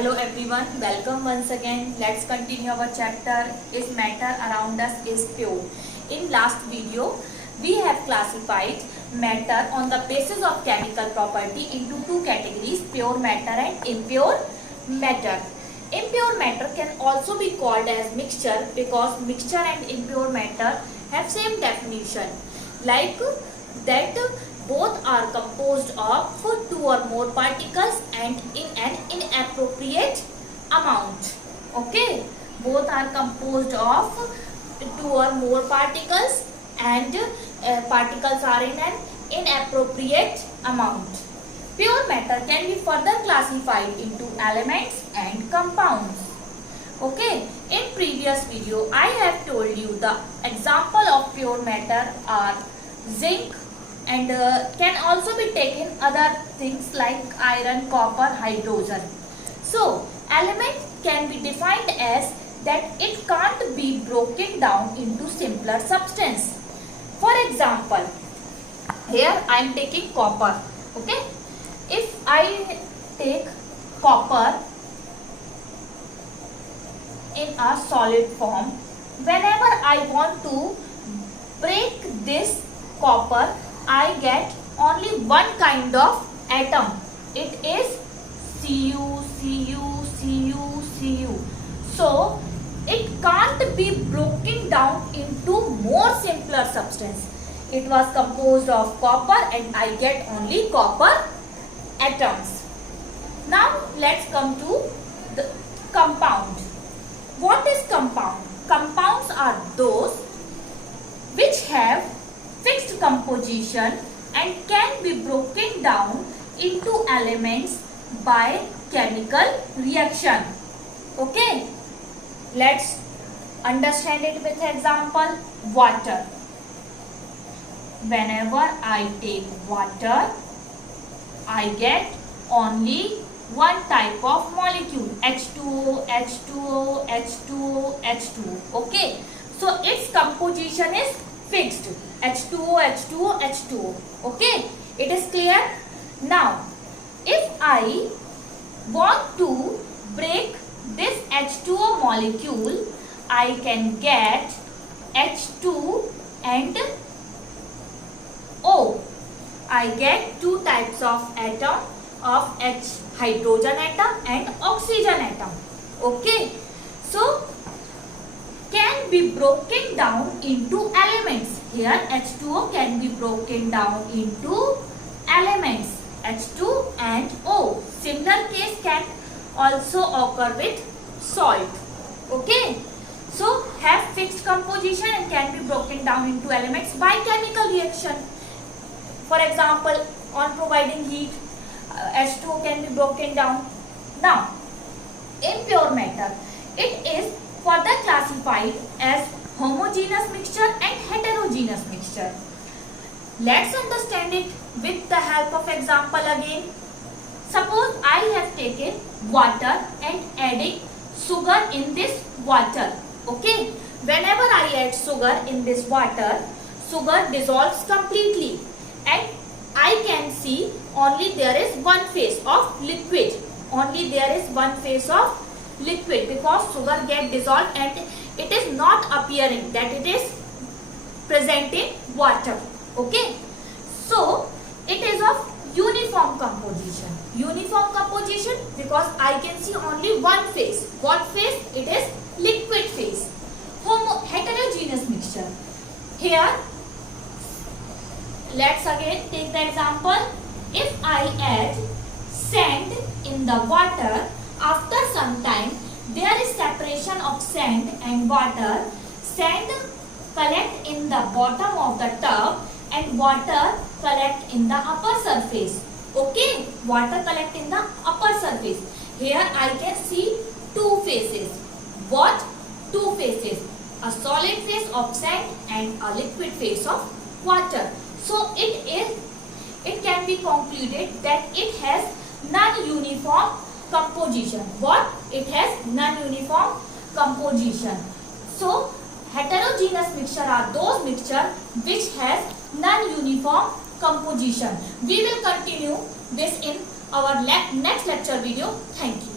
Hello everyone, welcome once again. Let's continue our chapter is matter around us is pure. In last video, we have classified matter on the basis of chemical property into two categories, pure matter and impure matter. Impure matter can also be called as mixture because mixture and impure matter have same definition. Like that both are composed of two or more particles and in an inappropriate amount. Okay, both are composed of two or more particles and particles are in an inappropriate amount. Pure matter can be further classified into elements and compounds. Okay, in previous video I have told you the example of pure matter are zinc and can also be taken other things like iron, copper, hydrogen. So element can be defined as that it can't be broken down into simpler substance. For example, here I am taking copper. Okay, if I take copper in a solid form, whenever I want to break this copper, I get only one kind of atom. It is Cu, Cu, Cu, Cu. So it can't be broken down into more simpler substance. It was composed of copper and I get only copper atoms. Now let's come to the compound. What is compound? Compounds are those which have fixed composition and can be broken down into elements by chemical reaction. Okay, let's understand it with example. Water. Whenever I take water, I get only one type of molecule, H2O, H2O, H2O, H2O. Okay, so its composition is fixed, H2O, H2O, H2O. Okay, it is clear? Now, if I want to break this H2O molecule, I can get H2 and O. I get two types of atom of H, hydrogen atom and oxygen atom. Okay, so can be broken down into elements. Here H2O can be broken down into elements, H2 and O. Similar case can also occur with salt. Okay, so have fixed composition and can be broken down into elements by chemical reaction. For example, on providing heat, H2O can be broken down. Now, impure matter, it is further classified as homogeneous mixture and heterogeneous mixture. Let's understand it with the help of example again. Suppose I have taken water and adding sugar in this water. Okay, whenever I add sugar in this water, sugar dissolves completely and I can see only there is one phase of liquid. Only there is one phase of liquid because sugar get dissolved and it is not appearing that it is present in water. Okay, so it is of uniform composition. Uniform composition because I can see only one phase. What phase? It is liquid phase. Heterogeneous mixture. Here let's again take the example. If I add sand in the water, after some time there is separation of sand and water. Sand collect in the bottom of the tub and water collect in the upper surface. Okay, water collect in the upper surface. Here I can see two phases. What? Two phases. A solid phase of sand and a liquid phase of water. So it can be concluded that it has non-uniform composition. What? It has non-uniform composition. So heterogeneous mixture are those mixture which has non-uniform composition. We will continue this in our next lecture video. Thank you.